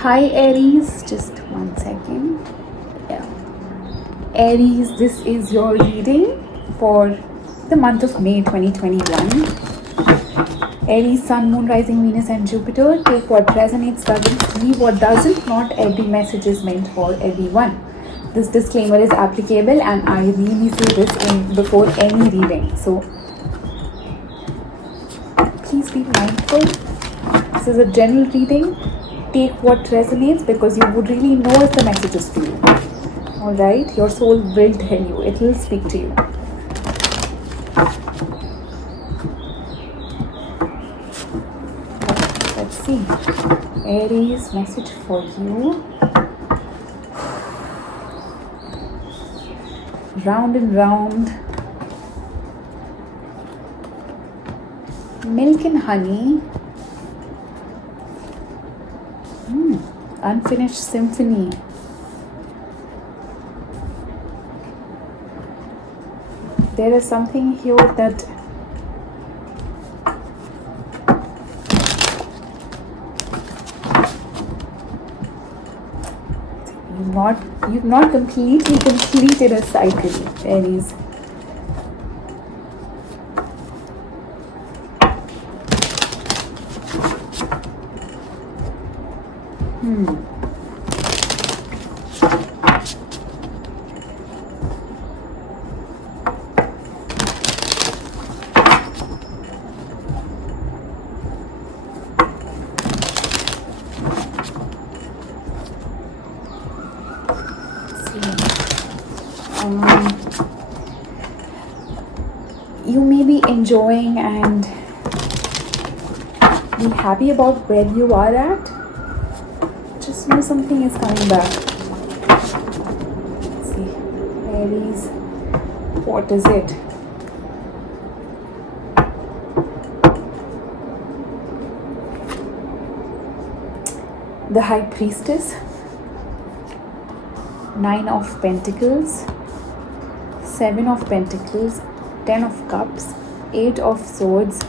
Hi Aries, just one second. Yeah. Aries, this is your reading for the month of May 2021. Aries, Sun, Moon, Rising, Venus, and Jupiter. Take what resonates, doesn't, leave what doesn't. Not every message is meant for everyone. This disclaimer is applicable, and I really say this before any reading. So please be mindful. This is a general reading. Take what resonates because you would really know if the message is for you. Alright, your soul will tell you, it will speak to you. Let's see. Aries, message for you. Round and round. Milk and honey. Unfinished symphony. There is something here that you've not completely completed a cycle, Aries. You may be enjoying and be happy about where you are at. Just know something is coming back. Let's see. Aries, what is it? The High Priestess, 9 of Pentacles, 7 of Pentacles, 10 of Cups, 8 of Swords,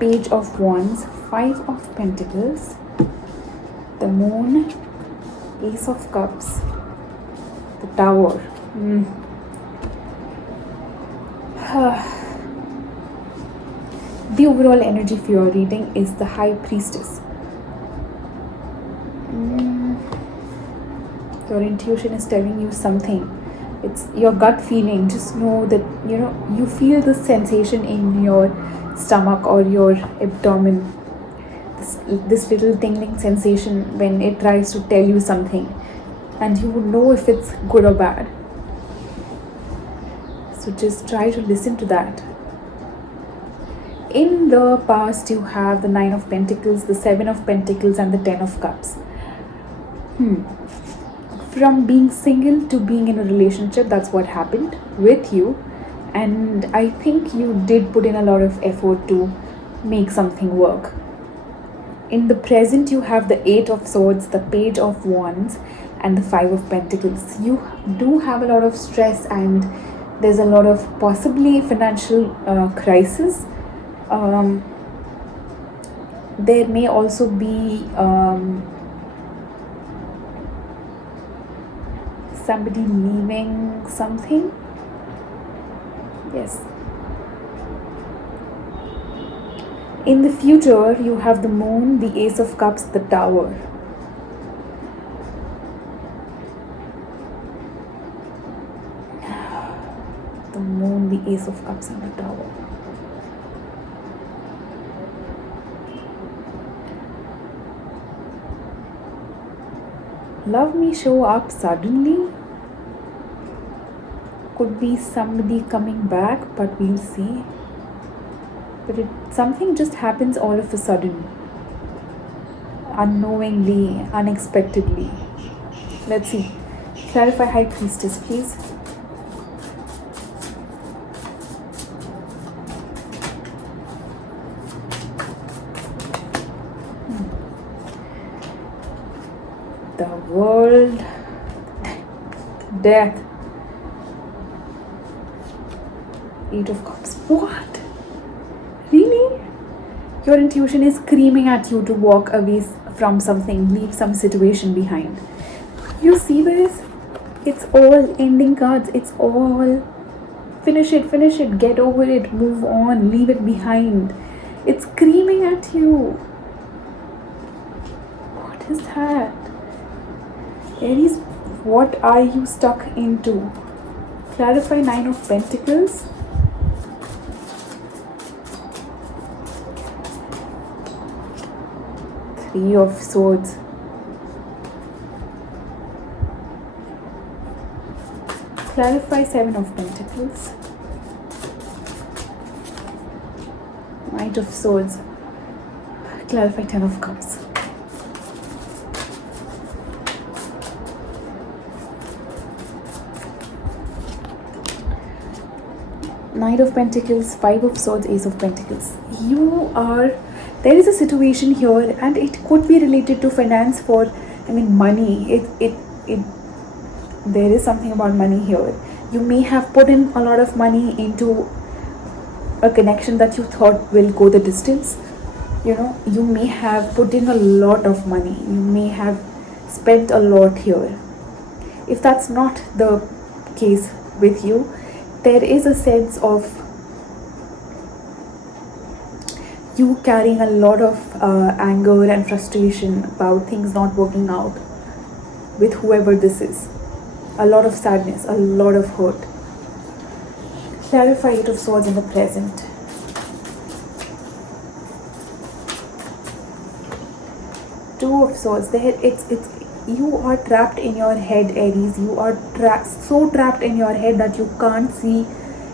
Page of Wands, 5 of Pentacles, the Moon, Ace of Cups, the Tower. The overall energy for your reading is the High Priestess. Your intuition is telling you something. It's your gut feeling. Just know that you feel the sensation in your stomach or your abdomen, this little tingling sensation when it tries to tell you something, and you would know if it's good or bad. So just try to listen to that. In the past, you have the 9 of Pentacles, the 7 of Pentacles, and the 10 of Cups. From being single to being in a relationship, that's what happened with you. And I think you did put in a lot of effort to make something work. In the present, you have the 8 of Swords, the Page of Wands, and the 5 of Pentacles. You do have a lot of stress, and there's a lot of possibly financial crisis. There may also be somebody leaving something. Yes. In the future, you have the Moon, the Ace of Cups, the Tower. The Moon, the Ace of Cups, and the Tower. Love may show up suddenly. Could be somebody coming back, but we'll see. But something just happens all of a sudden, unknowingly, unexpectedly. Let's see. Clarify, High Priestess, please. The World, Death, 8 of Cups. What? Really? Your intuition is screaming at you to walk away from something, leave some situation behind. You see this? It's all ending cards. It's all finish it, get over it, move on, leave it behind. It's screaming at you. What is that? Aries, what are you stuck into? Clarify. 9 of Pentacles. Three of Swords. Clarify. 7 of Pentacles. Knight of Swords. Clarify. 10 of Cups. Knight of Pentacles, 5 of Swords, Ace of Pentacles. There is a situation here, and it could be related to finance money. There is something about money here. You may have put in a lot of money into a connection that you thought will go the distance. You may have put in a lot of money. You may have spent a lot here. If that's not the case with you, there is a sense of you carrying a lot of anger and frustration about things not working out with whoever this is. A lot of sadness, a lot of hurt. Clarify. 8 of Swords in the present. Two of Swords. You are trapped in your head, Aries. You are so trapped in your head that you can't see.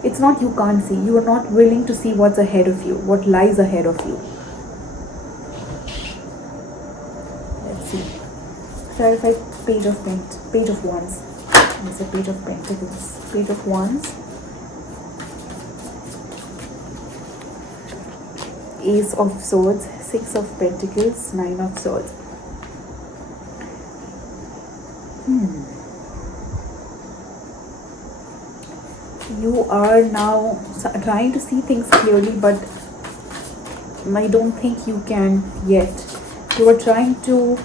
It's not you can't see. You are not willing to see what's ahead of you, what lies ahead of you. Let's see. Clarify. Page of Wands. It's a Page of Pentacles. Page of Wands. Ace of Swords. 6 of Pentacles. 9 of Swords. You are now trying to see things clearly, but I don't think you can yet. You are trying to,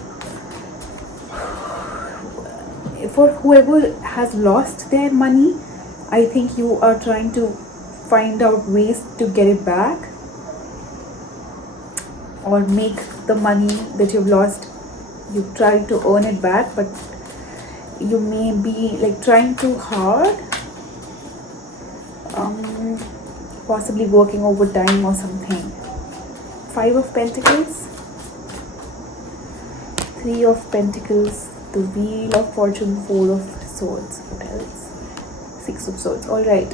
for whoever has lost their money, I think you are trying to find out ways to get it back or make the money that you've lost. You try to earn it back, but you may be trying too hard, possibly working overtime or something. 5 of Pentacles, 3 of Pentacles, the Wheel of Fortune, 4 of Swords. What else? 6 of Swords. All right.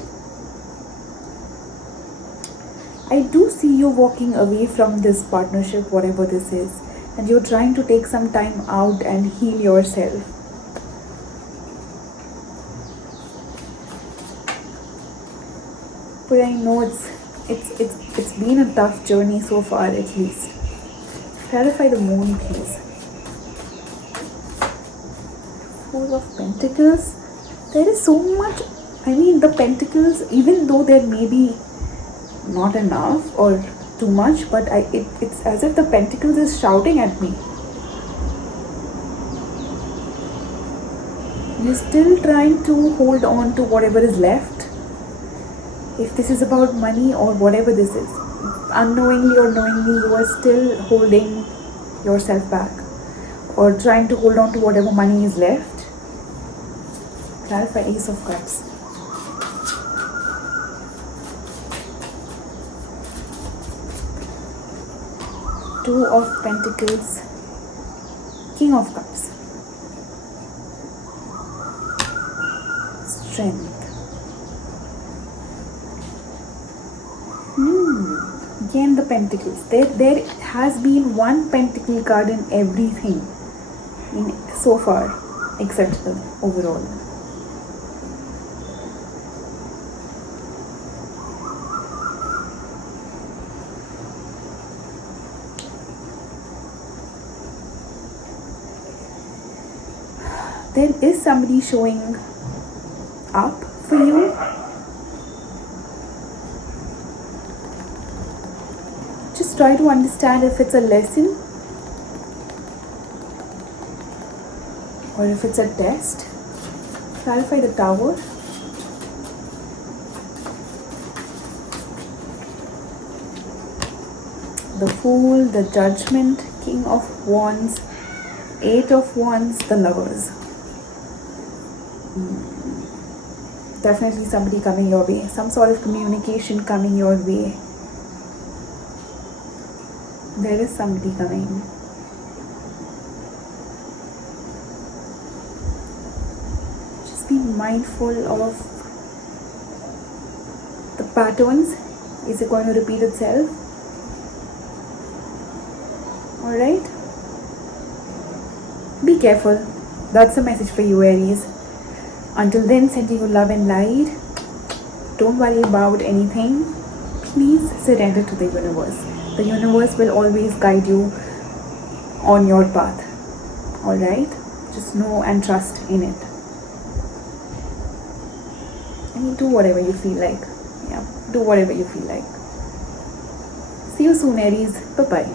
I do see you walking away from this partnership, whatever this is, and you're trying to take some time out and heal yourself. But I know it's been a tough journey so far, at least. Clarify the Moon, please. 4 of Pentacles. There is so much. The Pentacles, even though there may be not enough or too much, but it's as if the Pentacles is shouting at me. You're still trying to hold on to whatever is left. If this is about money or whatever this is, unknowingly or knowingly, you are still holding yourself back or trying to hold on to whatever money is left. Clarify. Ace of Cups. Two of Pentacles. King of Cups. Strength. Again the Pentacles. There has been one Pentacle card in everything so far, except the overall. There is somebody showing up for you. Just try to understand if it's a lesson or if it's a test, clarify the Tower. The Fool, the Judgment, King of Wands, Eight of Wands, the Lovers. Definitely somebody coming your way, some sort of communication coming your way. There is somebody coming. Just be mindful of the patterns. Is it going to repeat itself? Alright? Be careful. That's the message for you, Aries. Until then, sending you love and light. Don't worry about anything. Please surrender to the universe. The universe will always guide you on your path. Alright? Just know and trust in it. And do whatever you feel like. Yeah, do whatever you feel like. See you soon, Aries. Bye-bye.